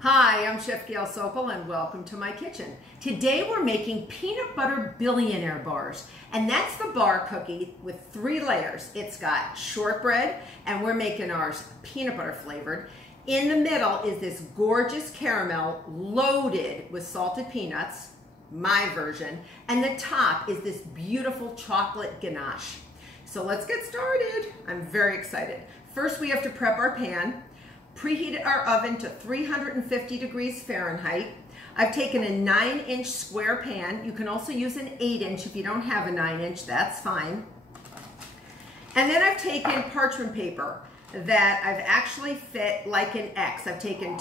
Hi, I'm Chef Gail Sokol and welcome to my kitchen. Today we're making peanut butter billionaire bars, and that's the bar cookie with 3 layers. It's got shortbread and we're making ours peanut butter flavored. In the middle is this gorgeous caramel loaded with salted peanuts, my version, and the top is this beautiful chocolate ganache. So let's get started. I'm very excited. First we have to prep our pan. Preheated our oven to 350 degrees Fahrenheit. I've taken a 9-inch square pan. You can also use an 8-inch if you don't have a 9-inch, that's fine. And then I've taken parchment paper that I've actually fit like an X. I've taken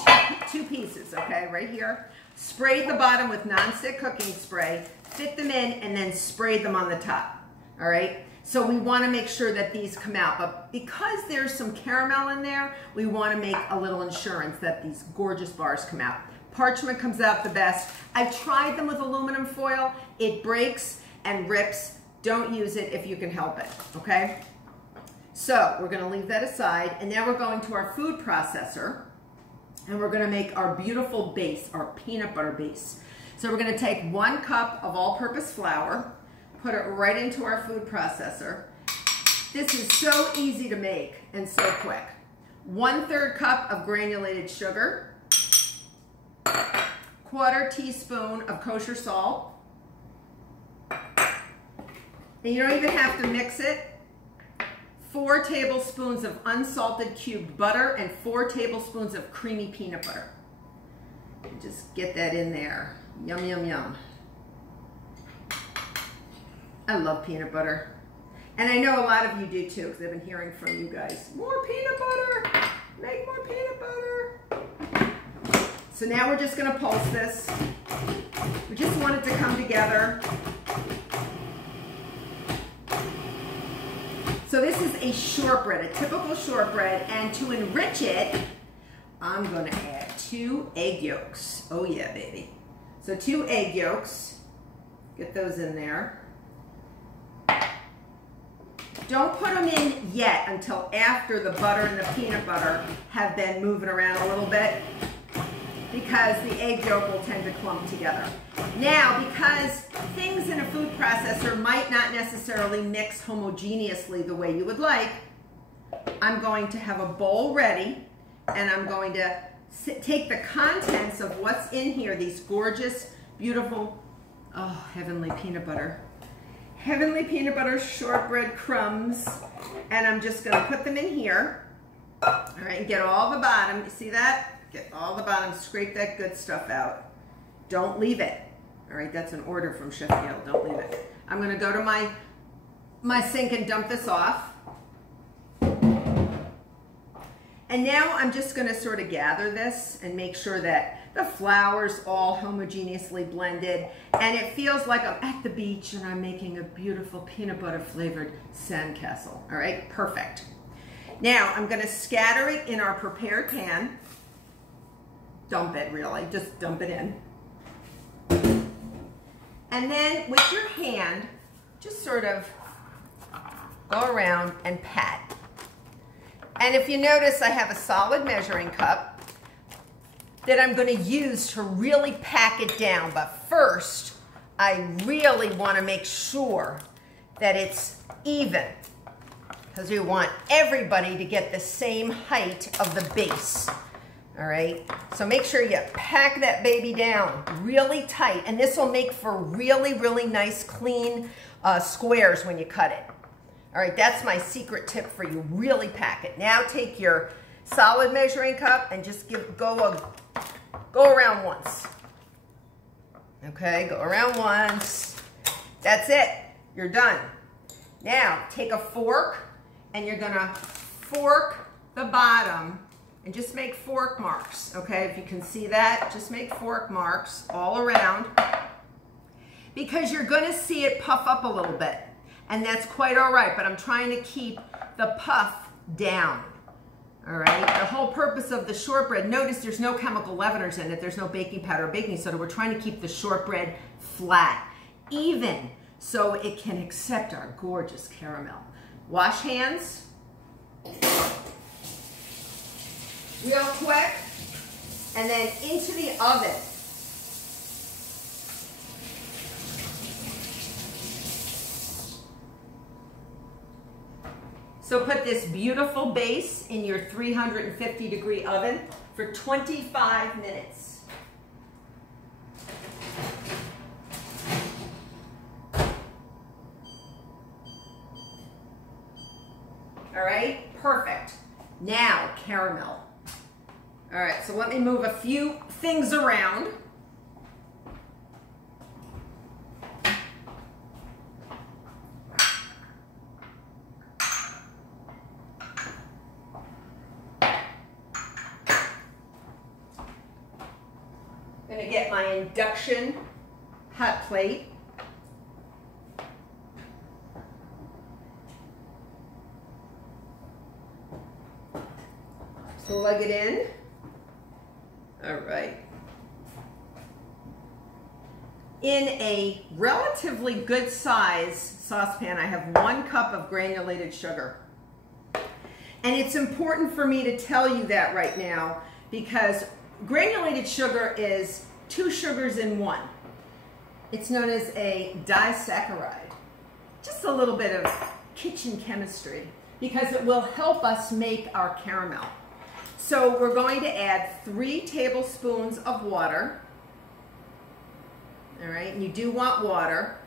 two pieces, okay, right here. Sprayed the bottom with nonstick cooking spray, fit them in, and then sprayed them on the top, all right? So we want to make sure that these come out, but because there's some caramel in there, we want to make a little insurance that these gorgeous bars come out. Parchment comes out the best. I've tried them with aluminum foil. It breaks and rips. Don't use it if you can help it, okay? So we're going to leave that aside, and now we're going to our food processor, and we're going to make our beautiful base, our peanut butter base. So we're going to take 1 cup of all-purpose flour, put it right into our food processor. This is so easy to make and so quick. 1/3 cup of granulated sugar, 1/4 teaspoon of kosher salt. And you don't even have to mix it. 4 tablespoons of unsalted cubed butter and 4 tablespoons of creamy peanut butter. And just get that in there. Yum, yum, yum. I love peanut butter. And I know a lot of you do too, because I've been hearing from you guys. More peanut butter! Make more peanut butter! So now we're just gonna pulse this. We just want it to come together. So this is a shortbread, a typical shortbread, and to enrich it, I'm gonna add 2 egg yolks. Oh yeah, baby. So 2 egg yolks, get those in there. Don't put them in yet until after the butter and the peanut butter have been moving around a little bit, because the egg yolk will tend to clump together. Now, because things in a food processor might not necessarily mix homogeneously the way you would like, I'm going to have a bowl ready, and I'm going to take the contents of what's in here, these gorgeous, beautiful, oh, heavenly peanut butter. Heavenly peanut butter shortbread crumbs, and I'm just going to put them in here. All right, and get all the bottom. You see that? Get all the bottom, scrape that good stuff out. Don't leave it. All right, that's an order from Chef Gail. Don't leave it. I'm going to go to my sink and dump this off. And now I'm just going to sort of gather this and make sure that the flour's all homogeneously blended, and it feels like I'm at the beach and I'm making a beautiful peanut butter flavored sandcastle. All right, perfect. Now I'm going to scatter it in our prepared pan. Dump it, really, just dump it in. And then with your hand, just sort of go around and pat. And if you notice, I have a solid measuring cup that I'm going to use to really pack it down. But first, I really want to make sure that it's even, because we want everybody to get the same height of the base. All right, so make sure you pack that baby down really tight, and this will make for really, really nice, clean squares when you cut it. All right, that's my secret tip for you. Really pack it. Now take your solid measuring cup and just go around once. Okay, go around once. That's it. You're done. Now take a fork, and you're gonna fork the bottom and just make fork marks. Okay, if you can see that, just make fork marks all around, because you're gonna see it puff up a little bit. And that's quite all right, but I'm trying to keep the puff down, all right? The whole purpose of the shortbread, notice there's no chemical leaveners in it, there's no baking powder or baking soda. We're trying to keep the shortbread flat, even, so it can accept our gorgeous caramel. Wash hands. Real quick, and then into the oven. So put this beautiful base in your 350-degree oven for 25 minutes. All right, perfect. Now, caramel. All right, so let me move a few things around. I'm gonna get my induction hot plate. Plug it in. All right. In a relatively good size saucepan, I have 1 cup of granulated sugar. And it's important for me to tell you that right now because granulated sugar is 2 sugars in 1. It's known as a disaccharide. Just a little bit of kitchen chemistry because it will help us make our caramel. So we're going to add 3 tablespoons of water. All right, and you do want water.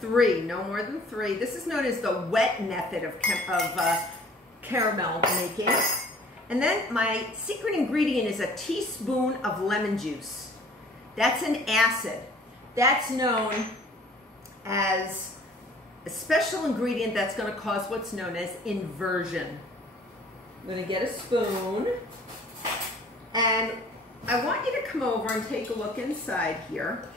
3, no more than 3. This is known as the wet method of caramel making. And then my secret ingredient is a teaspoon of lemon juice. That's an acid. That's known as a special ingredient that's going to cause what's known as inversion. I'm going to get a spoon, and I want you to come over and take a look inside here.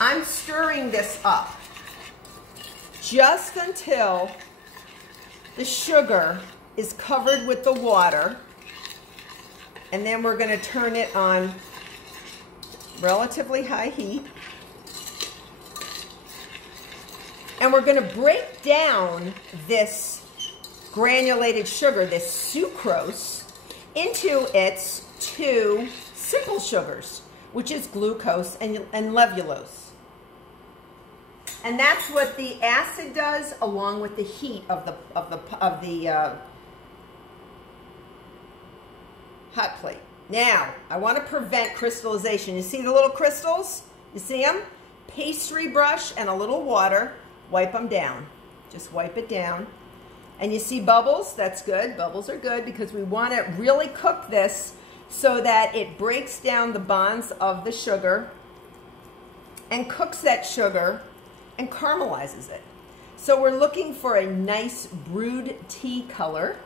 I'm stirring this up just until the sugar is covered with the water, and then we're going to turn it on relatively high heat. And we're going to break down this granulated sugar, this sucrose, into its 2 simple sugars, which is glucose and levulose. And that's what the acid does, along with the heat of the hot plate. Now, I want to prevent crystallization. You see the little crystals? You see them? Pastry brush and a little water. Wipe them down. Just wipe it down. And you see bubbles? That's good. Bubbles are good because we want to really cook this so that it breaks down the bonds of the sugar and cooks that sugar and caramelizes it. So we're looking for a nice brewed tea color.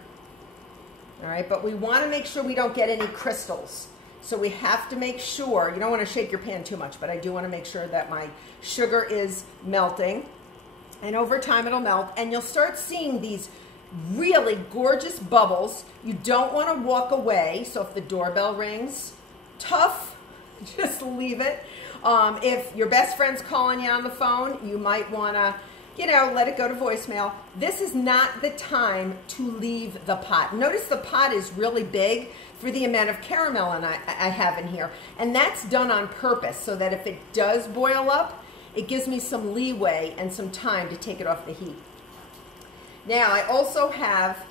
All right, but we want to make sure we don't get any crystals. So we have to make sure, you don't want to shake your pan too much, but I do want to make sure that my sugar is melting. And over time it'll melt, and you'll start seeing these really gorgeous bubbles. You don't want to walk away, so if the doorbell rings, tough, just leave it. If your best friend's calling you on the phone, you might want to, let it go to voicemail. This is not the time to leave the pot. Notice the pot is really big for the amount of caramel I have in here, and that's done on purpose so that if it does boil up, it gives me some leeway and some time to take it off the heat. Now, I also have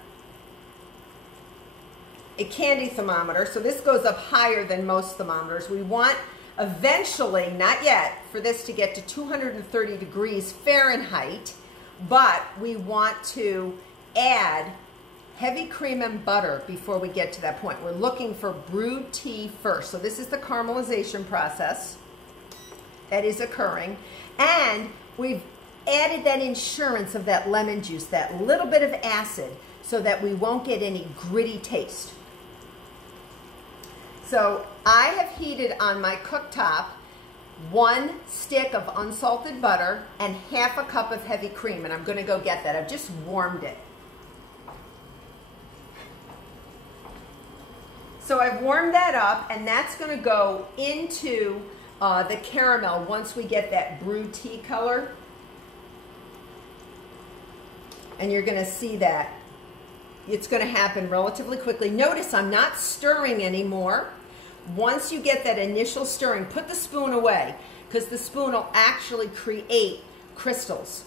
a candy thermometer, so this goes up higher than most thermometers. We want eventually, not yet, for this to get to 230 degrees Fahrenheit, but we want to add heavy cream and butter before we get to that point. We're looking for brewed tea first. So this is the caramelization process that is occurring, and we've added that insurance of that lemon juice, that little bit of acid, so that we won't get any gritty taste. So I have heated on my cooktop 1 stick of unsalted butter and half a cup of heavy cream, and I'm going to go get that. I've just warmed it. So I've warmed that up, and that's going to go into the caramel once we get that brewed tea color. And you're going to see that it's going to happen relatively quickly. Notice I'm not stirring anymore. Once you get that initial stirring, put the spoon away, because the spoon will actually create crystals,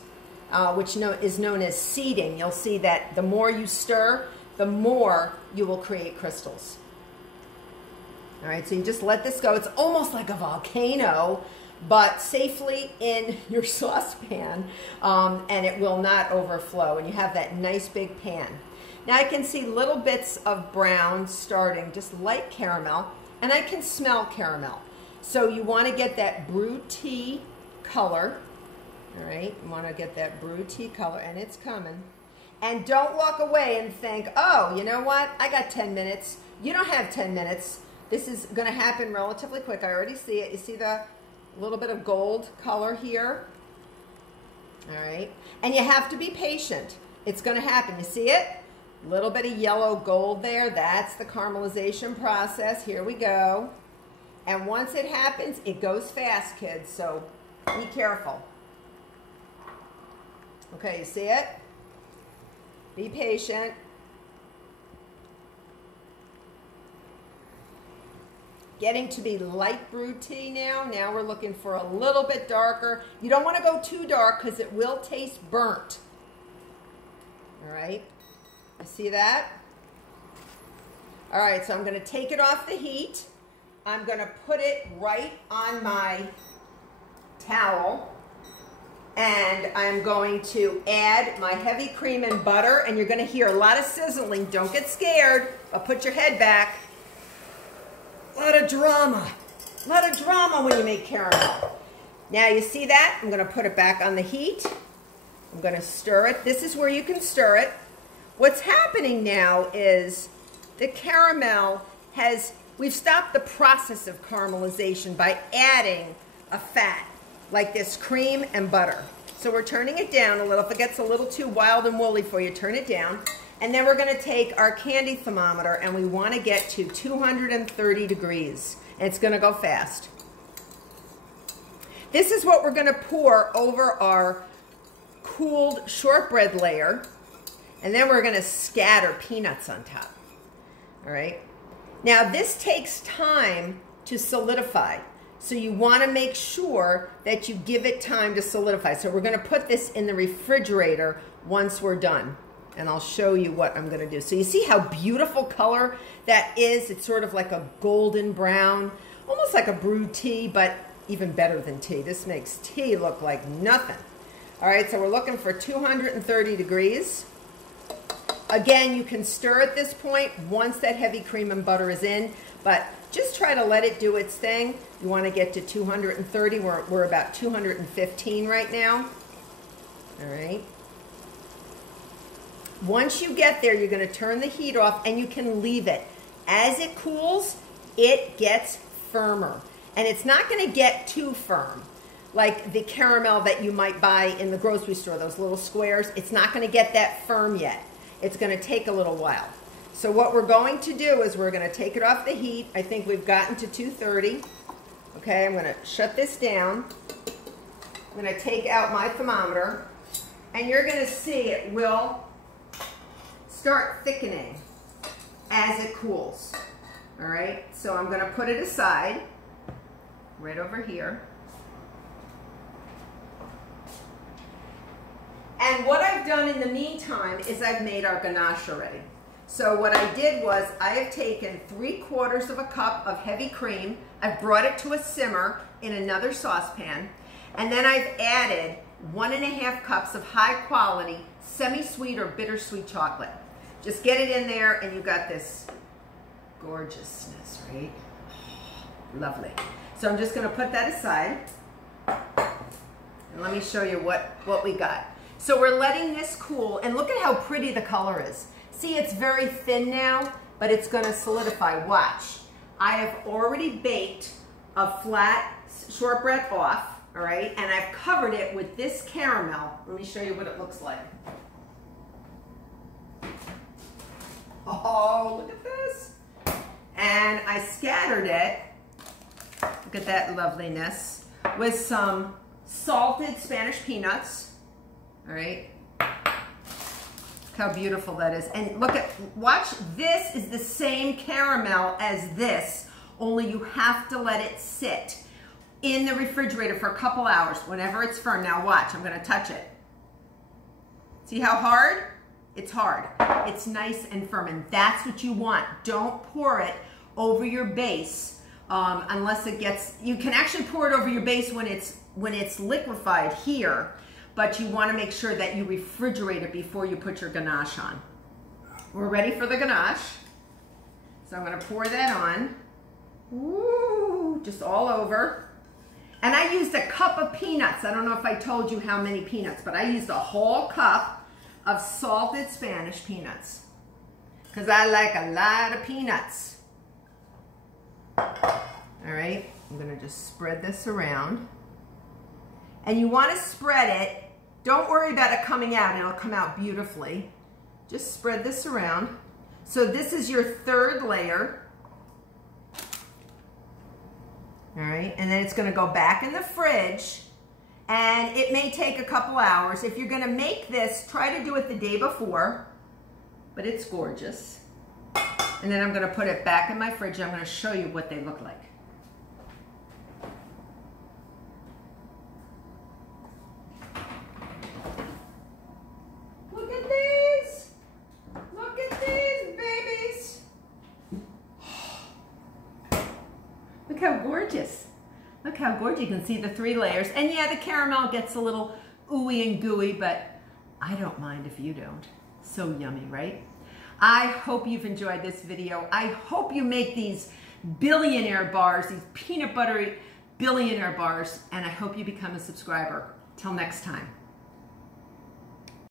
which is known as seeding. You'll see that the more you stir, the more you will create crystals. All right, so you just let this go. It's almost like a volcano, but safely in your saucepan, and it will not overflow, and you have that nice big pan. Now I can see little bits of brown starting, just light caramel, and I can smell caramel. So you want to get that brew tea color. All right, you want to get that brew tea color, and it's coming. And don't walk away and think, oh, you know what? I got 10 minutes. You don't have 10 minutes. This is going to happen relatively quick. I already see it. You see the little bit of gold color here? All right. And you have to be patient. It's going to happen. You see it? Little bit of yellow gold there. That's the caramelization process. Here we go. And once it happens, it goes fast, kids. So be careful. Okay, you see it? Be patient. Getting to be light brewed tea now. Now we're looking for a little bit darker. You don't want to go too dark because it will taste burnt. All right. You see that? All right, so I'm going to take it off the heat. I'm going to put it right on my towel. And I'm going to add my heavy cream and butter. And you're going to hear a lot of sizzling. Don't get scared. I'll put your head back. A lot of drama. A lot of drama when you make caramel. Now you see that? I'm going to put it back on the heat. I'm going to stir it. This is where you can stir it. What's happening now is the caramel we've stopped the process of caramelization by adding a fat like this cream and butter. So we're turning it down a little. If it gets a little too wild and woolly for you, turn it down. And then we're going to take our candy thermometer and we want to get to 230 degrees. And it's going to go fast. This is what we're going to pour over our cooled shortbread layer. And then we're going to scatter peanuts on top. All right. Now this takes time to solidify. So you want to make sure that you give it time to solidify. So we're going to put this in the refrigerator once we're done. And I'll show you what I'm going to do. So you see how beautiful color that is? It's sort of like a golden brown, almost like a brewed tea, but even better than tea. This makes tea look like nothing. All right, so we're looking for 230 degrees. Again, you can stir at this point once that heavy cream and butter is in, but just try to let it do its thing. You want to get to 230. We're about 215 right now. All right. Once you get there, you're going to turn the heat off and you can leave it. As it cools, it gets firmer. And it's not going to get too firm, like the caramel that you might buy in the grocery store, those little squares. It's not going to get that firm yet. It's going to take a little while. So what we're going to do is we're going to take it off the heat. I think we've gotten to 230. Okay, I'm going to shut this down. I'm going to take out my thermometer. And you're going to see it will start thickening as it cools. All right, so I'm going to put it aside right over here. And what I've done in the meantime is I've made our ganache already. So what I did was I have taken 3/4 of a cup of heavy cream. I've brought it to a simmer in another saucepan. And then I've added 1½ cups of high quality semi-sweet or bittersweet chocolate. Just get it in there and you got this gorgeousness, right? Lovely. So I'm just going to put that aside. And let me show you what we got. So we're letting this cool, and look at how pretty the color is. See, it's very thin now, but it's going to solidify. Watch. I have already baked a flat shortbread off, all right, and I've covered it with this caramel. Let me show you what it looks like. Oh, look at this. And I scattered it, look at that loveliness, with some salted Spanish peanuts. All right. how beautiful that is. And look at, watch, this is the same caramel as this, only you have to let it sit in the refrigerator for a couple hours whenever it's firm. Now watch, I'm gonna touch it. See how hard? It's hard. It's nice and firm, and that's what you want. Don't pour it over your base unless it gets, you can actually pour it over your base when it's liquefied here, but you want to make sure that you refrigerate it before you put your ganache on. We're ready for the ganache. So I'm going to pour that on. Ooh, just all over. And I used a cup of peanuts. I don't know if I told you how many peanuts, but I used a whole cup of salted Spanish peanuts because I like a lot of peanuts. All right, I'm going to just spread this around. And you want to spread it. Don't worry about it coming out. It'll come out beautifully. Just spread this around. So this is your third layer. All right, and then it's going to go back in the fridge. And it may take a couple hours. If you're going to make this, try to do it the day before. But it's gorgeous. And then I'm going to put it back in my fridge. And I'm going to show you what they look like. Look at these. Look at these babies. Look how gorgeous. Look how gorgeous. You can see the 3 layers. And yeah, the caramel gets a little ooey and gooey, but I don't mind if you don't. So yummy, right? I hope you've enjoyed this video. I hope you make these billionaire bars, these peanut buttery billionaire bars, and I hope you become a subscriber. Till next time.